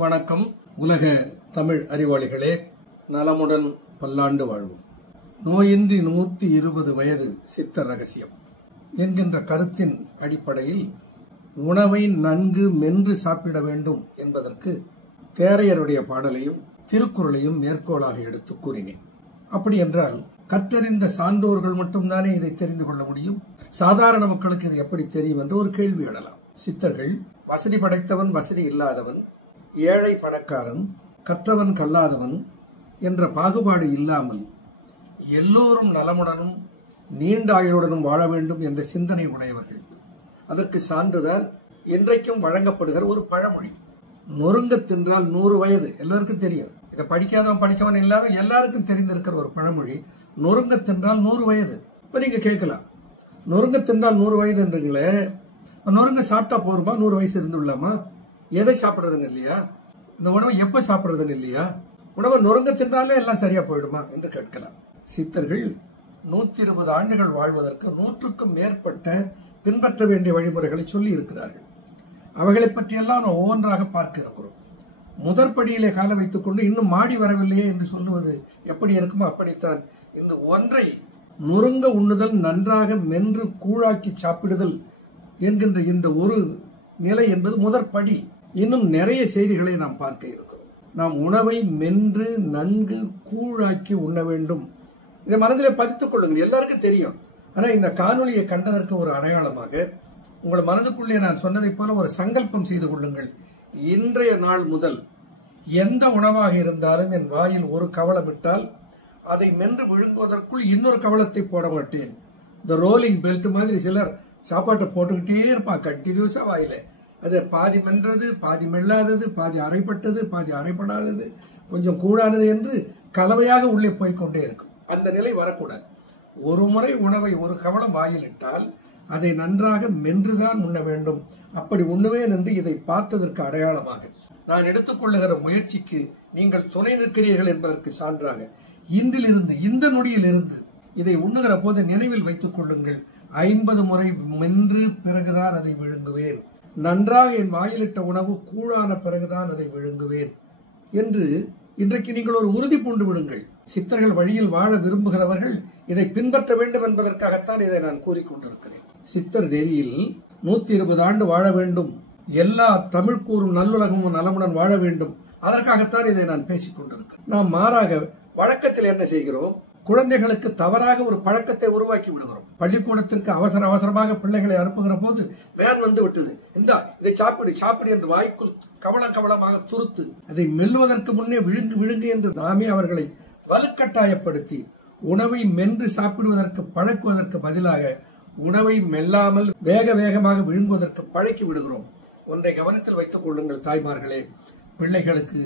வணக்கம். உலக தமிழ் அறிவாளிகளே, நலமுடன் பல்லாண்டு வாழ்வோம். நோயின்றி 120 வயது சித்த ரகசியம் என்கின்ற கருத்தின் அடிப்படையில் உணவை நன்கு மென்று சாப்பிட வேண்டும் என்பதற்கு தேரையருடைய பாடலையும் திருக்குறளையும் மேற்கோளாக எடுத்து கூறினேன். அப்படி என்றால் கற்றறிந்த சான்றோர்கள் மட்டும்தானே இதை தெரிந்து கொள்ள முடியும்? சாதாரண மக்களுக்கு இது எப்படி தெரியும் என்று ஒரு கேள்வி எழலாம். சித்தர்கள் வசதி படைத்தவன், வசதி இல்லாதவன், ஏழை பணக்காரன், கற்றவன் கல்லாதவன் என்ற பாகுபாடு இல்லாமல் எல்லோரும் நலமுடனும் நீண்ட ஆயுளுடனும் வாழ வேண்டும் என்ற சிந்தனை உடையவர்கள். அதற்கு சான்றுதான் இன்றைக்கும் வழங்கப்படுகிற ஒரு பழமொழி. நொறுங்க தின்றால் 100 வயது. எல்லாருக்கும் தெரியும். இதை படிக்காதவன் படித்தவன் எல்லாருக்கும் தெரிந்திருக்கிற ஒரு பழமொழி. நொறுங்க தின்றால் 100 வயது. இப்ப நீங்க கேட்கலாம், நொறுங்க தின்றால் 100 வயது என்றீங்களே, நொறுங்க சாப்பிட்டா போருமா? 100 வயசு இருந்துள்ளாமா? எதை சாப்பிடுறதுன்னு இல்லையா? இந்த உணவை எப்ப சாப்பிடுறதுன்னு இல்லையா? உணவை நொறுங்க தின்றாலே எல்லாம் சரியா போயிடுமா என்று கேட்கலாம். சித்தர்கள் 120 ஆண்டுகள் வாழ்வதற்கு 100க்கும் மேற்பட்ட பின்பற்ற வேண்டிய வழிமுறைகளை சொல்லி இருக்கிறார்கள். அவைகளை பற்றியெல்லாம் நாம் ஒவ்வொன்றாக பார்க்க இருக்கிறோம். முதற்படியிலே கால வைத்துக் கொண்டு இன்னும் மாடி வரவில்லையே என்று சொல்லுவது எப்படி இருக்குமோ அப்படித்தான் இந்த ஒன்றை நொறுங்க உண்ணுதல், நன்றாக மென்று கூழாக்கி சாப்பிடுதல் என்கின்ற இந்த ஒரு நிலை என்பது முதற்படி. இன்னும் நிறைய செய்திகளை நாம் பார்க்க இருக்கிறோம். நாம் உணவை மென்று நன்கு கூழாக்கி உண்ண வேண்டும். இதை மனதிலே பதித்துக் கொள்ளுங்கள். எல்லாருக்கும் தெரியும். ஆனா இந்த காணொலியை கண்டதற்கு ஒரு அடையாளமாக உங்கள் மனதுக்குள்ளே நான் சொன்னதை போல ஒரு சங்கல்பம் செய்து கொள்ளுங்கள். இன்றைய நாள் முதல் எந்த உணவாக இருந்தாலும் என் வாயில் ஒரு கவளம் விட்டால் அதை மென்று விழுங்குவதற்குள் இன்னொரு கவளத்தை போட மாட்டேன். இந்த ரோலிங் பெல்ட் மாதிரி சிலர் சாப்பாட்டை போட்டுக்கிட்டே இருப்பான் கண்டினியூஸா வாயில. அது பாதி மென்றது, பாதி மெல்லாதது, பாதி அரைப்பட்டது, பாதி அரைப்படாதது, கொஞ்சம் கூடானது என்று கலவையாக உள்ளே போய்கொண்டே இருக்கும். அந்த நிலை வரக்கூடாது. ஒரு முறை உணவை ஒரு கவளம் வாயில் இட்டால் அதை நன்றாக மென்றுதான் உண்ண வேண்டும். அப்படி உண்ணுவேன் என்று இதை பார்த்ததற்கு அடையாளமாக நான் எடுத்துக்கொள்ளுகிற முயற்சிக்கு நீங்கள் துணை நிற்கிறீர்கள் என்பதற்கு சான்றாக இன்றிலிருந்து, இந்த நொடியிலிருந்து இதை உண்ணுகிற போது நினைவில் வைத்துக் கொள்ளுங்கள். 50 முறை மென்று பிறகுதான் அதை விழுங்குவேன். நன்றாக என் வாயிலிட்ட உணவு கூழான பிறகுதான் அதை விழுங்குவேன் என்று இன்றைக்கு நீங்கள் ஒரு உறுதி பூண்டு விடுங்கள். சித்தர்கள் வழியில் வாழ விரும்புகிறவர்கள் இதை பின்பற்ற வேண்டும் என்பதற்காகத்தான் இதை நான் கூறிக்கொண்டிருக்கிறேன். சித்தர் நெறியில் 120 ஆண்டு வாழ வேண்டும், எல்லா தமிழ் கூறும் நல்லுலகமும் நலமுடன் வாழ வேண்டும். அதற்காகத்தான் இதை நான் பேசிக் கொண்டிருக்கிறேன். நாம் மாறாக வழக்கத்தில் என்ன செய்கிறோம்? குழந்தைகளுக்கு தவறாக ஒரு பழக்கத்தை உருவாக்கி விடுகிறோம். பள்ளிக்கூடத்திற்கு அவசரமாக பிள்ளைகளை அனுப்புகிற போது வேன் வந்து விட்டது, இந்தா இதை சாப்பிடு சாப்பிடு என்று வாய்க்குள் கவளமாக துருத்து அதை மெல்லுவதற்கு முன்னே விழுங்கு என்று நாமே அவர்களை வலுக்கட்டாயப்படுத்தி உணவை மென்று சாப்பிடுவதற்கு பழக்குவதற்கு பதிலாக உணவை மெல்லாமல் வேகமாக விழுங்குவதற்கு பழக்கி விடுகிறோம். ஒன்றை கவனத்தில் வைத்துக் கொள்ளுங்கள் தாய்மார்களே, பிள்ளைகளுக்கு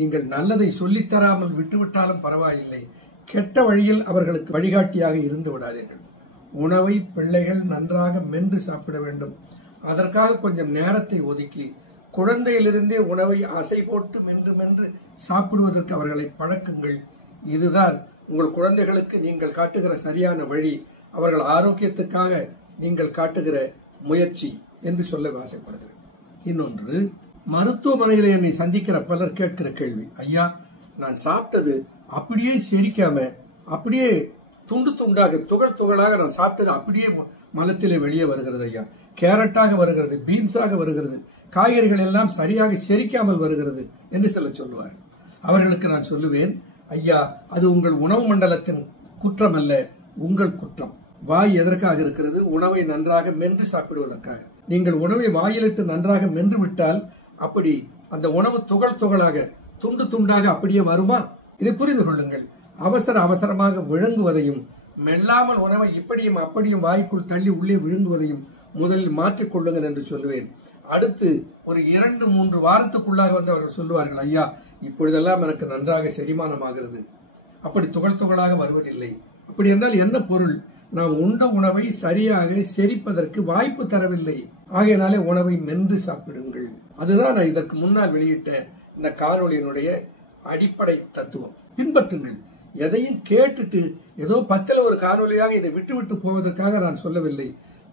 நீங்கள் நல்லதை சொல்லித்தராமல் விட்டுவிட்டாலும் பரவாயில்லை, கெட்ட வழியில் அவர்களுக்கு வழிகாட்டியாக இருந்து விடாதீர்கள். உணவை பிள்ளைகள் நன்றாக மென்று சாப்பிட வேண்டும். அதற்காக கொஞ்சம் நேரத்தை ஒதுக்கி குழந்தையிலிருந்தே உணவை அசை போட்டு மென்று சாப்பிடுவதற்கு அவர்களை பழக்குங்கள். இதுதான் உங்கள் குழந்தைகளுக்கு நீங்கள் காட்டுகிற சரியான வழி, அவர்கள் ஆரோக்கியத்துக்காக நீங்கள் காட்டுகிற முயற்சி என்று சொல்ல ஆசைப்படுகிறேன். இன்னொன்று, மருத்துவமனையில் என்னை சந்திக்கிற பலர் கேட்கிற கேள்வி, ஐயா நான் சாப்பிட்டது அப்படியே செரிக்காம அப்படியே துண்டாக துகளாக நான் சாப்பிட்டது அப்படியே மலத்திலே வெளியே வருகிறது ஐயா, கேரட்டாக வருகிறது, பீன்ஸாக வருகிறது, காய்கறிகள் எல்லாம் சரியாக செரிக்காமல் வருகிறது என்று சிலர் சொல்லுவார்கள். அவர்களுக்கு நான் சொல்லுவேன், ஐயா அது உங்கள் உணவு மண்டலத்தின் குற்றம் அல்ல, உங்கள் குற்றம். வாய் எதற்காக இருக்கிறது? உணவை நன்றாக மென்று சாப்பிடுவதற்காக. நீங்கள் உணவை வாயிலிட்டு நன்றாக மென்று விட்டால் அப்படி அந்த உணவு துகளாக துண்டாக அப்படியே வருமா? இதை புரிந்து கொள்ளுங்கள். அவசரமாக விழுங்குவதையும் மெல்லாமல் உணவை இப்படியும் அப்படியும் வாய்க்குள் தள்ளி உள்ளே விழுங்குவதையும் முதலில் மாற்றிக் கொள்ளுங்கள் என்று சொல்லுவேன். அடுத்து ஒரு 2-3 வாரத்துக்குள்ளாக வந்து அவர்கள் சொல்லுவார்கள், ஐயா இப்பொழுதெல்லாம் எனக்கு நன்றாக செரிமானமாகிறது, அப்படி துகளாக வருவதில்லை. அப்படி என்றால் என்ன பொருள்? நாம் உண்ட உணவை சரியாக செரிப்பதற்கு வாய்ப்பு தரவில்லை. ஆகையினாலே உணவை மென்று சாப்பிடுங்கள். அதுதான் நான் இதற்கு முன்னால் வெளியிட்ட இந்த காணொலியினுடைய அடிப்படை தத்துவம். பின்பற்றுங்கள். எதையும் கேட்டுட்டு ஏதோ 10ல் ஒரு காணொலியாக இதை விட்டு போவதற்காக நான் சொல்லவில்லை.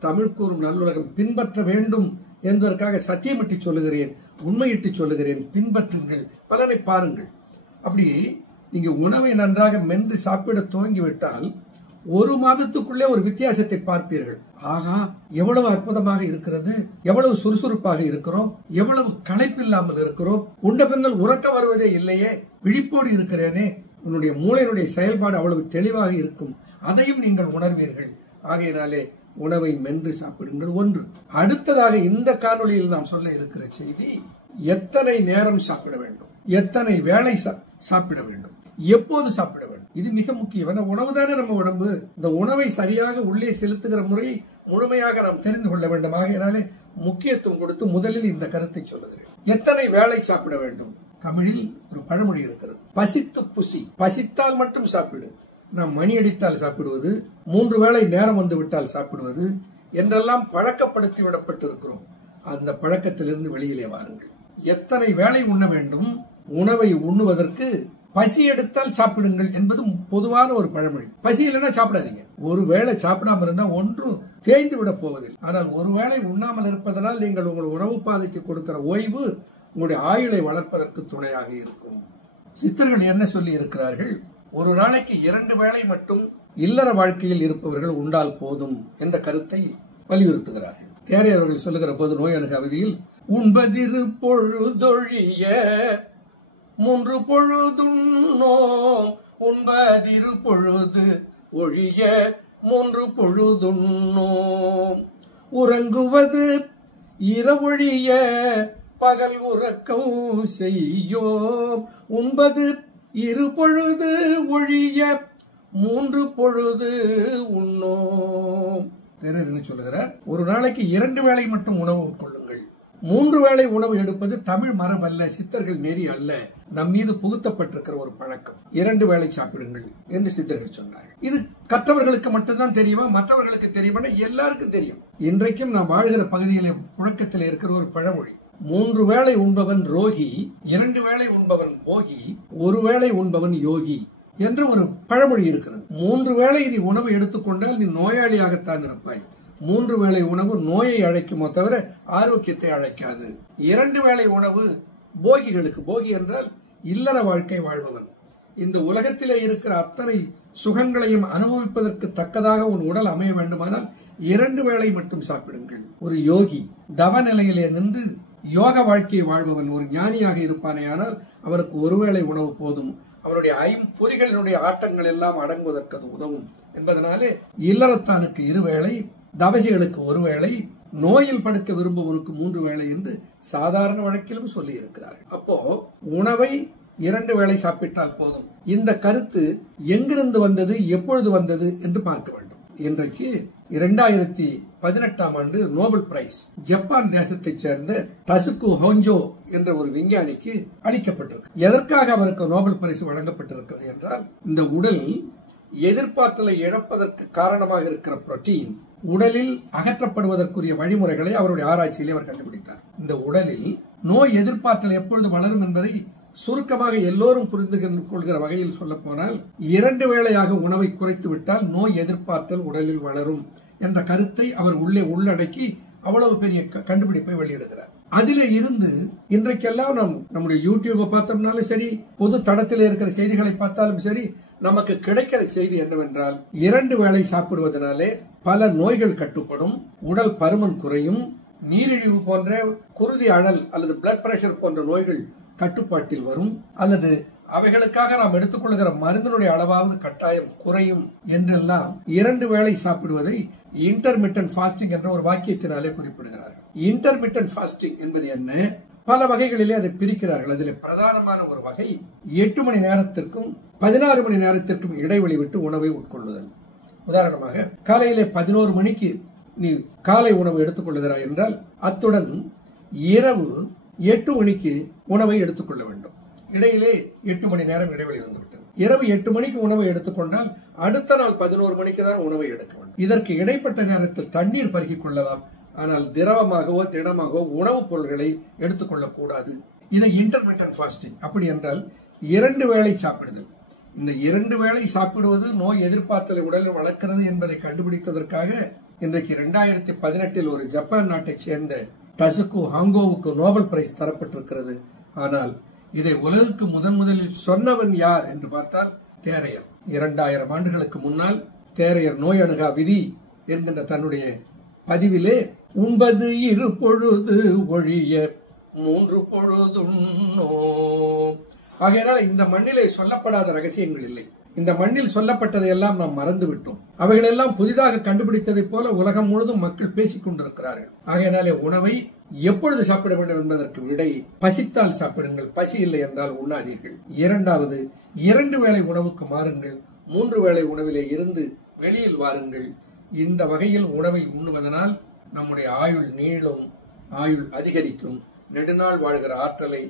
தமிழ் கூறும் நல்லுலகம் பின்பற்ற வேண்டும் என்பதற்காக சத்தியமிட்டு சொல்லுகிறேன், உண்மையிட்டு சொல்லுகிறேன், பின்பற்றுங்கள், பலனை பாருங்கள். அப்படி நீங்க உணவை நன்றாக மென்று சாப்பிட துவங்கிவிட்டால் 1 மாதத்துக்குள்ளே ஒரு வித்தியாசத்தை பார்ப்பீர்கள். ஆகா, எவ்வளவு அற்புதமாக இருக்கிறது, எவ்வளவு சுறுசுறுப்பாக இருக்கிறோம், எவ்வளவு களைப்பில்லாமல் இருக்கிறோம், உண்ட பின்னல் உறக்கம் வருவதே இல்லையே, விழிப்போடு இருக்கிறேனே, உன்னுடைய மூளையினுடைய செயல்பாடு அவ்வளவு தெளிவாக இருக்கும், அதையும் நீங்கள் உணர்வீர்கள். ஆகையினாலே உணவை மென்று சாப்பிடுங்கள். ஒன்று. அடுத்ததாக இந்த காணொளியில் நாம் சொல்ல இருக்கிற செய்தி, எத்தனை நேரம் சாப்பிட வேண்டும், எத்தனை வேளை சாப்பிட வேண்டும், எப்போது சாப்பிட வேண்டும், இது மிக முக்கியம். உணவு தானே நம்ம உடம்பு. இந்த உணவை சரியாக உள்ளே செலுத்துகிற முறையை முழுமையாக நாம் தெரிந்து கொள்ள வேண்டும். ஆகையினாலே முக்கியத்துவம் கொடுத்து முதலில் இந்த கருத்தை சொல்லுகிறேன். எத்தனை வேளை சாப்பிட வேண்டும்? தமிழில் ஒரு பழமொழி இருக்கிறது, பசித்து புசி. பசித்தால் மட்டும் சாப்பிடு. நாம் மணி அடித்தால் சாப்பிடுவது, 3 வேளை நேரம் வந்து விட்டால் சாப்பிடுவது என்றெல்லாம் பழக்கப்படுத்தி விடப்பட்டிருக்கிறோம். அந்த பழக்கத்திலிருந்து வெளியிலே வாருங்கள். எத்தனை வேளை உண்ண வேண்டும்? உணவை உண்ணுவதற்கு பசி எடுத்தால் சாப்பிடுங்கள் என்பது பொதுவான ஒரு பழமொழி. பசி இல்லைன்னா சாப்பிடாதீங்க. ஒரு வேளை சாப்பிடாம இருந்தா ஒன்றும் தேய்ந்து விட போவதில்லை. ஆனால் ஒருவேளை உண்ணாமல் இருப்பதனால் நீங்கள் உங்கள் உணவு பாதைக்கு கொடுக்கிற ஓய்வு உங்களுடைய ஆயுளை வளர்ப்பதற்கு துணையாக இருக்கும். சித்தர்கள் என்ன சொல்லி இருக்கிறார்கள்? ஒரு நாளைக்கு 2 வேளை மட்டும் இல்லற வாழ்க்கையில் இருப்பவர்கள் உண்டால் போதும் என்ற கருத்தை வலியுறுத்துகிறார்கள். தேரை அவர்கள் சொல்லுகிற போது நோய் அணுகு அவதியில், உண்பதிரு பொழுதொழிய 3 பொழுதுண்ணோம், உண்பதிரு பொழுது ஒழிய 3 பொழுதுண்ணோம், உறங்குவது இரவொழிய பகல் உறக்கம் செய்யோம், உண்பது 2 பொழுது ஒழிய 3 பொழுது உண்ணோம். என்ன சொல்லுகிறார்? ஒரு நாளைக்கு 2 வேளை மட்டும் உணவு உட்கொள்ளுங்கள். 3 வேளை உணவு எடுப்பது தமிழ் மரபு அல்ல, சித்தர்கள் நெறி அல்ல, நம் மீது புகுத்தப்பட்டிருக்கிற ஒரு பழக்கம். 2 வேளை சாப்பிடுங்கள் என்று சித்தர்கள் சொன்னார்கள். இது கற்றவர்களுக்கு மட்டும்தான் தெரியுமா, மற்றவர்களுக்கு தெரியுமா? எல்லாருக்கும் தெரியும். இன்றைக்கும் நாம் வாழ்கிற பகுதியிலே புழக்கத்தில் இருக்கிற ஒரு பழமொழி, 3 வேளை உண்பவன் ரோகி, 2 வேளை உண்பவன் போகி, 1 வேளை உண்பவன் யோகி என்று ஒரு பழமொழி இருக்கிறது. 3 வேளை நீ உணவு எடுத்துக்கொண்டால் நீ நோயாளியாகத்தான் இருப்பாய். 3 வேளை உணவு நோயை அழைக்குமோ தவிர ஆரோக்கியத்தை அழைக்காது. 2 வேளை உணவு போகிகளுக்கு, போகி என்றால் இல்லற வாழ்க்கை வாழ்பவன், இந்த உலகத்திலே இருக்கிற அத்தனை சுகங்களையும் அனுபவிப்பதற்கு தக்கதாக உன் உடல் அமைய வேண்டுமானால் 2 வேளை மட்டும் சாப்பிடுங்கள். ஒரு யோகி தவ நிலையிலே நின்று யோக வாழ்க்கையை வாழ்பவன் ஒரு ஞானியாக இருப்பானே, ஆனால் அவனுக்கு 1 வேளை உணவு போதும். அவருடைய 5 பொறிகளினுடைய ஆட்டங்கள் எல்லாம் அடங்குவதற்கு அது உதவும் என்பதனாலே இல்லறத்தானுக்கு 2 வேளை, தவசிகளுக்கு 1 வேளை, நோயில் படுக்க விரும்புவனுக்கு 3 வேளை என்று சாதாரண வழக்கிலும் சொல்லி இருக்கிறார்கள். அப்போ உணவை 2 வேளை சாப்பிட்டால் போதும். இந்த கருத்து எங்கிருந்து வந்தது, எப்பொழுது வந்தது என்று பார்க்க வேண்டும். இன்றைக்கு 2018ஆம் ஆண்டு நோபல் பிரைஸ் ஜப்பான் தேசத்தைச் சேர்ந்த டசுகு ஹோஞ்சோ என்ற ஒரு விஞ்ஞானிக்கு அளிக்கப்பட்டிருக்கு. எதற்காக அவருக்கு நோபல் பரிசு வழங்கப்பட்டிருக்கிறது என்றால், இந்த உடல் எதிர்ப்பாற்றலை இழப்பதற்கு காரணமாக இருக்கிற புரோட்டீன் உடலில் அகற்றப்படுவதற்குரிய வழிமுறைகளை அவருடைய ஆராய்ச்சியிலே அவர் கண்டுபிடித்தார். இந்த உடலில் நோய் எதிர்ப்பாற்றல் எப்பொழுது வளரும் என்பதை சுருக்கமாக எல்லோரும் புரிந்து கொள்கிற வகையில் சொல்ல போனால், 2 வேளையாக உணவை குறைத்து விட்டால் நோய் எதிர்ப்பாற்றல் உடலில் வளரும் என்ற கருத்தை அவர் உள்ளடக்கி அவ்வளவு பெரிய கண்டுபிடிப்பை வெளியிடுகிறார். அதிலே இருந்து இன்றைக்கெல்லாம் நம்முடைய யூடியூபை பார்த்தோம்னாலும் சரி, பொது தடத்தில் இருக்கிற செய்திகளை பார்த்தாலும் சரி, நமக்கு கிடைக்கிற செய்தி என்னவென்றால், 2 வேளை சாப்பிடுவதனாலே பல நோய்கள் கட்டுப்படும், உடல் பருமன் குறையும், நீரிழிவு போன்ற குருதி அழல் அல்லது பிளட் பிரஷர் போன்ற நோய்கள் கட்டுப்பாட்டில் வரும், அல்லது அவைகளுக்காக நாம் எடுத்துக்கொள்கிற மருந்தினுடைய அளவாவது கட்டாயம் குறையும் என்றெல்லாம் 2 வேளை சாப்பிடுவதை இன்டர்மிட்டன்ட் ஃபாஸ்டிங் என்ற ஒரு வாக்கியத்தினாலே குறிப்பிடுகிறார்கள். இன்டர்மிட்டன்ட் ஃபாஸ்டிங் என்பது என்ன? பல வகைகளிலே அதை பிரிக்கிறார்கள். அதில் பிரதானமான ஒரு வகை 8 மணி நேரத்திற்கும் 16 மணி நேரத்திற்கும் இடைவெளி விட்டு உணவை உட்கொள்ளுதல். உதாரணமாக, காலையிலே 11 மணிக்கு நீ காலை உணவு எடுத்துக்கொள்ளுகிறாய் என்றால், அத்துடன் இரவு 8 மணிக்கு உணவை எடுத்துக்கொள்ள வேண்டும். இடையிலே 8 மணி நேரம் இடைவெளி வந்துவிட்டது. இரவு 8 மணிக்கு உணவை எடுத்துக்கொண்டால் அடுத்த நாள் 11 மணிக்கு தான் உணவை எடுக்க வேண்டும். இதற்கு இடைப்பட்ட நேரத்தில் தண்ணீர் பருகிக் கொள்ளலாம், ஆனால் திரவமாகவோ திடமாகவோ உணவுப் பொருட்களை எடுத்துக்கொள்ளக்கூடாது. இதை இன்டர்மிட்டன்ட் ஃபாஸ்டிங். அப்படி என்றால் 2 வேளை சாப்பிடுதல். இந்த 2 வேளை சாப்பிடுவது நோய் எதிர்ப்பாற்றலை உடலில் வளர்க்கிறது என்பதை கண்டுபிடித்ததற்காக இன்றைக்கு 2018 ஒரு ஜப்பான் நாட்டைச் சேர்ந்த டசுக்கு ஹாங்கோவுக்கு நோபல் பிரைஸ் தரப்பட்டிருக்கிறது. ஆனால் இதை உலகுக்கு முதலில் சொன்னவன் யார் என்று பார்த்தால் தேரையர். 2000 ஆண்டுகளுக்கு முன்னால் தேரையர் நோய் அணுகா விதி என்கின்ற தன்னுடைய பதிவிலே உண்பது 2 பொழுது ஒழிய 3 பொழுதுண்ணோ. ஆகையினால் இந்த மண்ணிலே சொல்லப்படாத ரகசியங்கள் இல்லை. இந்த மண்ணில் சொல்லப்பட்டதை எல்லாம் நாம் மறந்து விட்டோம். அவைகளெல்லாம் புதிதாக கண்டுபிடித்ததை போல உலகம் முழுதும் மக்கள் பேசிக் கொண்டிருக்கிறார்கள். ஆகையினாலே உணவை எப்பொழுது சாப்பிட வேண்டும் என்பதற்கு விடை பசித்தால் சாப்பிடுங்கள், பசி இல்லை என்றால் உண்ணாதீர்கள். இரண்டாவது, 2 வேளை உணவுக்கு மாறுங்கள், 3 வேளை உணவிலே இருந்து வெளியில் வாருங்கள். இந்த வகையில் உணவை உண்ணுவதனால் நம்முடைய ஆயுள் நீளும், ஆயுள் அதிகரிக்கும். நெடுநாள் வாழ்கிற ஆற்றலை,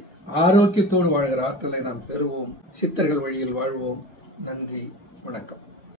ஆரோக்கியத்தோடு வாழ்கிற ஆற்றலை நாம் பெறுவோம். சித்தர்கள் வழியில் வாழ்வோம். நன்றி, வணக்கம்.